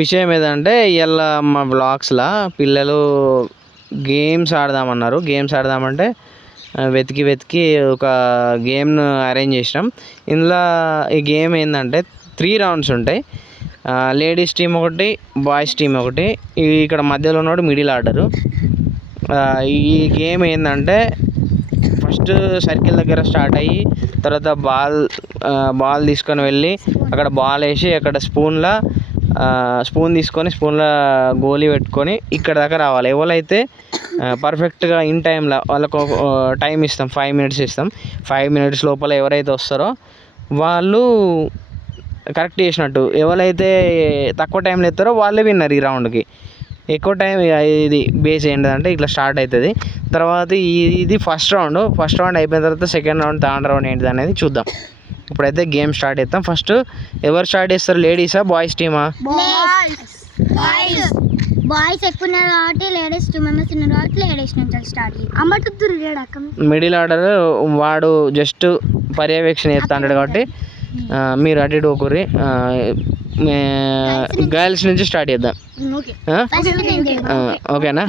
విషయం ఏదంటే ఇవాళ మా బ్లాగ్స్లో పిల్లలు గేమ్స్ ఆడదామన్నారు. గేమ్స్ ఆడదామంటే వెతికి వెతికి ఒక గేమ్ను అరేంజ్ చేసినాం. ఇందులో ఈ గేమ్ ఏంటంటే 3 రౌండ్స్ ఉంటాయి. లేడీస్ టీం ఒకటి, బాయ్స్ టీం ఒకటి. ఇక్కడ మధ్యలో ఉన్నాడు మిడిల్ ఆర్డరు. ఈ గేమ్ ఏంటంటే ఫస్ట్ సర్కిల్ దగ్గర స్టార్ట్ అయ్యి తర్వాత బాల్ తీసుకొని వెళ్ళి అక్కడ బాల్ వేసి అక్కడ స్పూన్ తీసుకొని స్పూన్లో గోలీ పెట్టుకొని ఇక్కడ దాకా రావాలి. ఎవరైతే పర్ఫెక్ట్గా ఇన్ టైంలో వాళ్ళకు టైం ఇస్తాం, 5 minutes ఇస్తాం. 5 minutes లోపల ఎవరైతే వస్తారో వాళ్ళు కరెక్ట్ చేసినట్టు. ఎవరైతే తక్కువ టైంలో ఎత్తారో వాళ్ళే విన్నర్ ఈ రౌండ్కి. ఎక్కువ టైం ఇది బేస్ ఏంటంటే ఇట్లా స్టార్ట్ అవుతుంది. తర్వాత ఇది ఫస్ట్ రౌండ్ అయిపోయిన తర్వాత సెకండ్ రౌండ్, థర్డ్ రౌండ్ ఏంటిది అనేది చూద్దాం. ఇప్పుడైతే గేమ్ స్టార్ట్ చేద్దాం. ఫస్ట్ ఎవరు స్టార్ట్ చేస్తారు? లేడీసా, బాయ్స్ టీమా? బాయ్స్ ఎక్కువ ఉన్నారు కాబట్టి లేడీస్ 2 members ఉన్నారు కాబట్టి లేడీస్ నుంచి స్టార్ట్ చేద్దాం. మిడిల్ ఆర్డర్ వాడు జస్ట్ పర్యవేక్షణ చేస్తాడు కాబట్టి మీరు అటు ఇటు ఒకరి గర్ల్స్ నుంచి స్టార్ట్ చేద్దాం. ఓకేనా?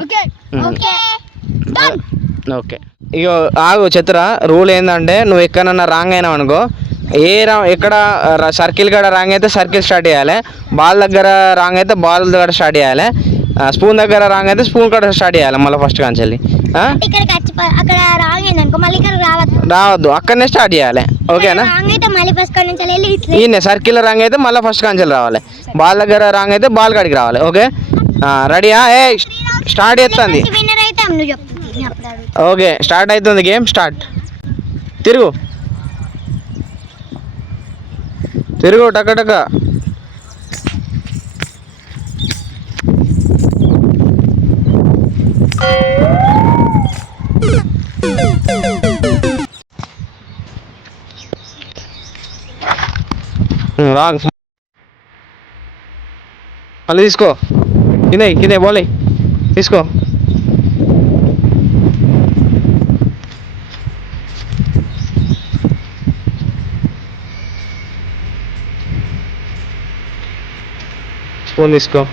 ఓకే. ఇగో ఆగు చెత్తరా. రూల్ ఏంటంటే నువ్వు ఎక్కడన్నా రాంగ్ అయినావు అనుకో, ఎక్కడ సర్కిల్ కాడ రాంగ్ అయితే సర్కిల్ స్టార్ట్ చేయాలి. బాల్ దగ్గర రాంగ్ అయితే బాల్ దగ్గర స్టార్ట్ చేయాలి. స్పూన్ దగ్గర రాంగ్ అయితే స్పూన్ కాడ స్టార్ట్ చేయాలి. మళ్ళీ ఫస్ట్ కాంచెల్లి రావద్దు, అక్కడనే స్టార్ట్ చేయాలి. ఓకేనా? ఈయన సర్కిల్ రాంగ్ అయితే మళ్ళీ ఫస్ట్ కాంచెల్లి రావాలి. బాల్ దగ్గర రాంగ్ అయితే బాల్ కాడికి రావాలి. ఓకే, రెడీయా? స్టార్ట్ చేస్తుంది. ఓకే, స్టార్ట్ అవుతుంది గేమ్. స్టార్ట్. తిరుగు టక టక. మళ్ళీ తీసుకో. కింద బోలే తీసుకో. స్పూన్ తీసుకో.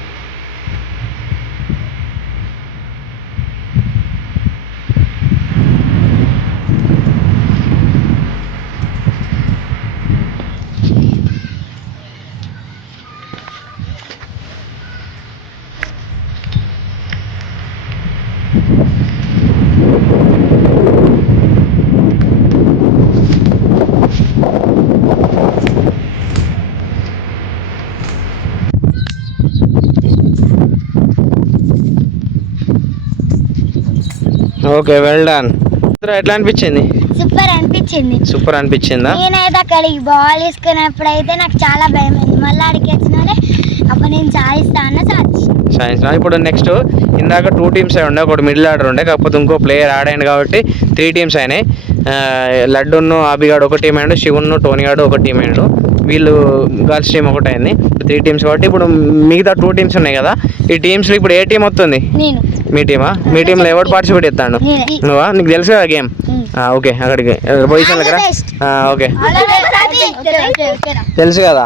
Okay, well done. ఎట్లా అనిపించింది? సూపర్ అనిపించిందా? నేనైతే అక్కడికి బాల్ తీసుకున్నప్పుడు అయితే నాకు చాలా భయం అయింది. మళ్ళీ అడిగి వచ్చినారే అప్పుడు నేను సాధిస్తాను. ఇప్పుడు నెక్స్ట్ ఇందాక 2 teams ఉండే, ఒకటి మిడిల్ ఆర్డర్ ఉండే, కాకపోతే ఇంకో ప్లేయర్ ఆడాడు కాబట్టి 3 teams అయినాయి. లడ్డును అభిగాడు ఒక టీం అయ్యాడు, శివును టోనీగాడు ఒక టీం అయ్యాడు. వీళ్ళు గర్ల్స్ టీం ఒకటి అయింది. 3 teams కాబట్టి ఇప్పుడు మిగతా 2 teams ఉన్నాయి కదా. ఈ టీమ్స్లో ఇప్పుడు ఏ టీం వస్తుంది? మీ టీమా? మీ టీంలో ఎవరు పార్టిసిపేట్ చేస్తాడు? నువ్వా? నీకు తెలుసు కదా గేమ్. ఓకే, అక్కడికి పొజిషన్ దగ్గర. ఓకే, తెలుసు కదా.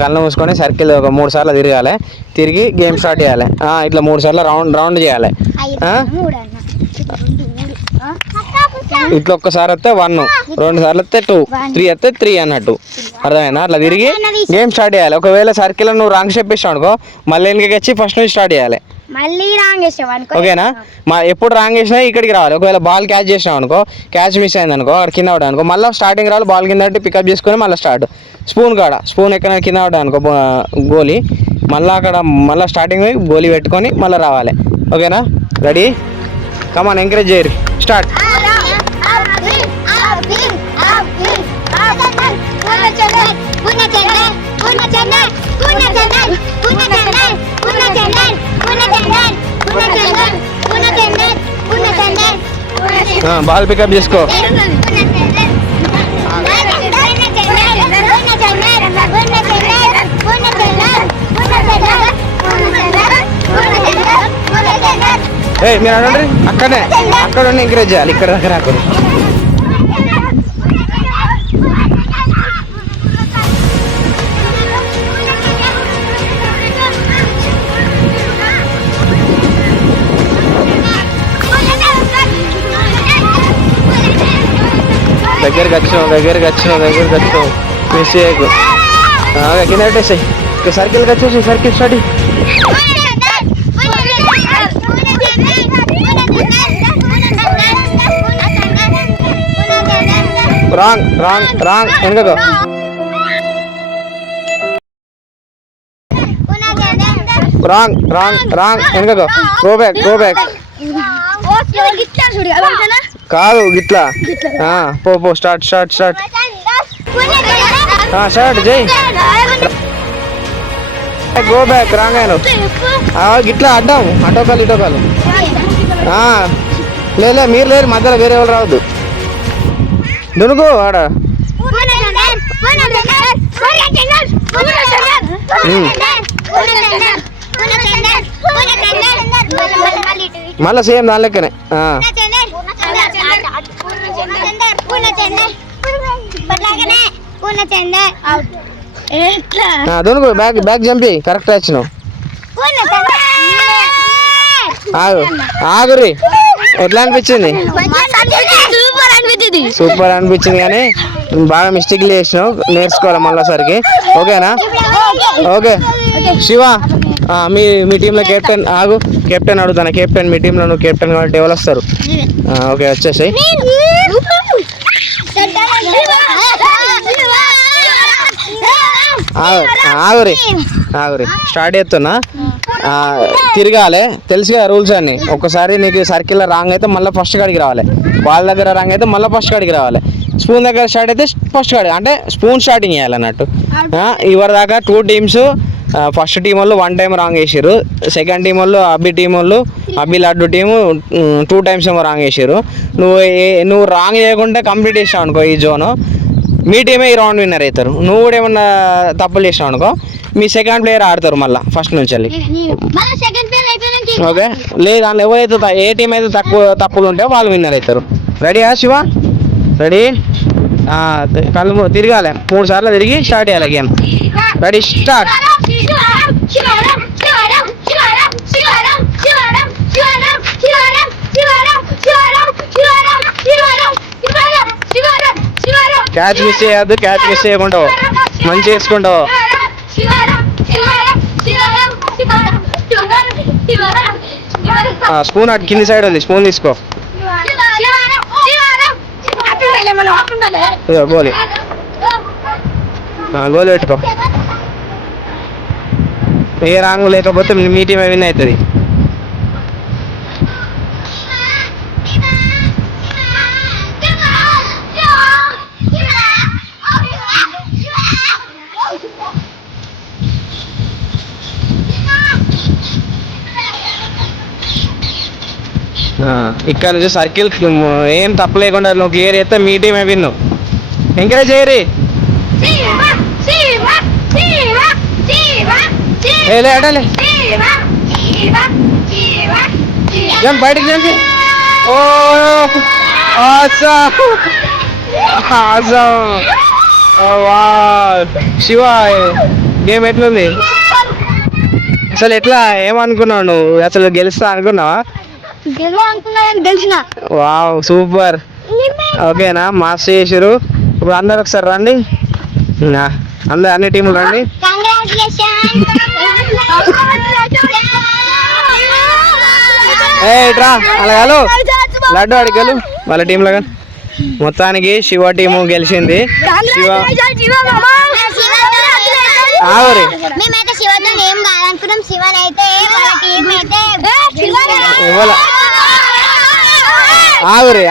కళ్ళు మూసుకొని సర్కిల్ ఒక 3 సార్లు తిరగాలి. తిరిగి గేమ్ స్టార్ట్ చేయాలి. ఇట్లా 3 సార్లు రౌండ్ చేయాలి. ఇట్లా ఒక్కసారి వస్తే 1, 2 సార్లు వస్తే 2, 3 వస్తే 3 అన్నట్టు. అర్థమైనా? అట్లా తిరిగి గేమ్ స్టార్ట్ చేయాలి. ఒకవేళ సర్కిల్ నువ్వు రాంగ్ స్టెప్ ఇస్తావు అనుకో, మళ్ళీ వెనకకి వచ్చి ఫస్ట్ నుంచి స్టార్ట్ చేయాలి. ఓకేనా? ఎప్పుడు రాంగ్ చేసినా ఇక్కడికి రావాలి. ఒకవేళ బాల్ క్యాచ్ చేసినావు అనుకో, క్యాచ్ మిస్ అయింది అనుకో, అక్కడ కింద పడ్డా అనుకో, మళ్ళీ స్టార్టింగ్ రావాలి. బాల్ కింద పికప్ చేసుకొని మళ్ళీ స్టార్ట్. స్పూన్ ఎక్కడ కింద పడ్డా అనుకో గోలీ, మళ్ళీ స్టార్టింగ్ గోలీ పెట్టుకొని మళ్ళీ రావాలి. ఓకేనా? రెడీ? కమాన్, ఎంకరేజ్ చేయరు. స్టార్ట్. బాల్ పికప్ చేసుకో. మీరు అనండి, అక్కడ ఎంకరేజ్ చేయాలి. ఇక్కడ దగ్గర రాకూడదు. దగ్గరికి వచ్చినావు మిస్ చేయకు. కింద పెట్టేసాయి. సర్కిల్కి వచ్చేసి సర్కిల్ స్టడీ. రాంగ్ వెనకకు. రాంగ్ వెనకకు. Go back. కాదు గిట్లా. పో స్టార్ట్ స్టార్ట్ జై. Go back. రాంగ్ అయినా గిట్లా అడ్డాం. అటోకాలు ఇటోకాలు. లే మీరు లేరు మధ్యలో, వేరే వాళ్ళు రావద్దు. దునుకు ఆడ. మళ్ళా సేమ్ దాని లెక్కనే. దునుకు బ్యాక్ జంపి. కరెక్ట్ వచ్చినావు. ఆగురి. ఎట్లా అనిపించింది? సూపర్ అనిపించింది కానీ బాగా మిస్టేక్లు చేసినావు. నేర్చుకోవాలి మళ్ళీసరికి. ఓకేనా? ఓకే శివ, మీ టీంలో కెప్టెన్. కెప్టెన్ అడుగుతాను. కెప్టెన్ మీ టీంలో నువ్వు కెప్టెన్ కాబట్టి ఎవరు వస్తారు? ఓకే వచ్చేసాయి. ఆగురి స్టార్ట్ చేస్తున్నా. తిరగాలి. తెలుసుగా రూల్స్ అన్ని. ఒక్కసారి నీకు సర్కిల్లో రాంగ్ అయితే మళ్ళీ ఫస్ట్ కాడికి రావాలి. వాళ్ళ దగ్గర రాంగ్ అయితే మళ్ళీ ఫస్ట్ కాడికి రావాలి. స్పూన్ దగ్గర స్టార్ట్ అయితే ఫస్ట్ కాడికి, అంటే స్పూన్ స్టార్టింగ్ చేయాలన్నట్టు. ఇవరి దాకా 2 టీమ్స్. ఫస్ట్ టీం వాళ్ళు 1 టైం రాంగ్ చేసారు. సెకండ్ టీం వాళ్ళు అబ్బి లడ్డు టీము 2 టైమ్స్ ఏమో రాంగ్ చేసారు. నువ్వు రాంగ్ చేయకుండా కంప్లీట్ చేసావు అనుకో ఈ జోను, మీ టీమే ఈ రౌండ్ విన్నర్ అవుతారు. నువ్వు కూడా ఏమన్నా తప్పులు చేసావు అనుకో మీ సెకండ్ ప్లేయర్ ఆడతారు మళ్ళీ ఫస్ట్ నుంచి వెళ్ళి. ఓకే లేదు దాంట్లో ఎవరైతే ఏ టీం అయితే తప్పులు ఉంటాయో వాళ్ళు విన్నర్ అవుతారు. రెడీయా శివ? రెడీ? కళ్ళు తిరగాలి. 3 సార్లు తిరిగి స్టార్ట్ చేయాలి game. Ready start. Catch miss చేయద్దు. క్యాచ్ మిస్ చేయకుండా మంచి వేసుకుంటావు. స్పూన్ అటు కింది సైడ్ ఉంది. స్పూన్ తీసుకో. గోలీ పెట్టుకో. ఏ రాంగ్ లేకపోతే మీ టీమే విన్ అవుతుంది. ఇక్కడ నుంచి సర్కిల్ ఏం తప్పు లేకుండా నువ్వు క్లియర్ చేస్తే మీ టీమే విన్ను. ఎంకరేజ్ చేయరి. అడలే బయటకు జంపి. ఓ శివ గేమ్ ఎట్లుంది అసలు? ఎట్లా ఏమనుకున్నావు నువ్వు? అసలు గెలుస్తా అనుకున్నావా? Wow super. ఓకేనా? మాస్టర్ చేసారు. ఇప్పుడు అందరు ఒకసారి రండి. అందరు అన్ని టీములు రండి. రా అలా హలో లడ్డు అడిగలు వాళ్ళ టీంలో కానీ. మొత్తానికి శివ టీము గెలిచింది. శివ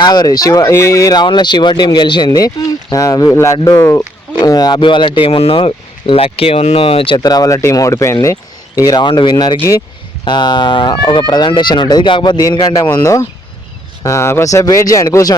ఆగురి శివ ఈ రౌండ్ లో శివ టీం గెలిచింది. లడ్డు అభి వాళ్ళ టీం లక్కీ చిత్ర వాళ్ళ టీం ఓడిపోయింది. ఈ రౌండ్ విన్నర్కి ఒక ప్రజెంటేషన్ ఉంటుంది. కాకపోతే దీనికంటే ముందు కొంచెంసేపు వెయిట్ చేయండి, కూర్చోండి.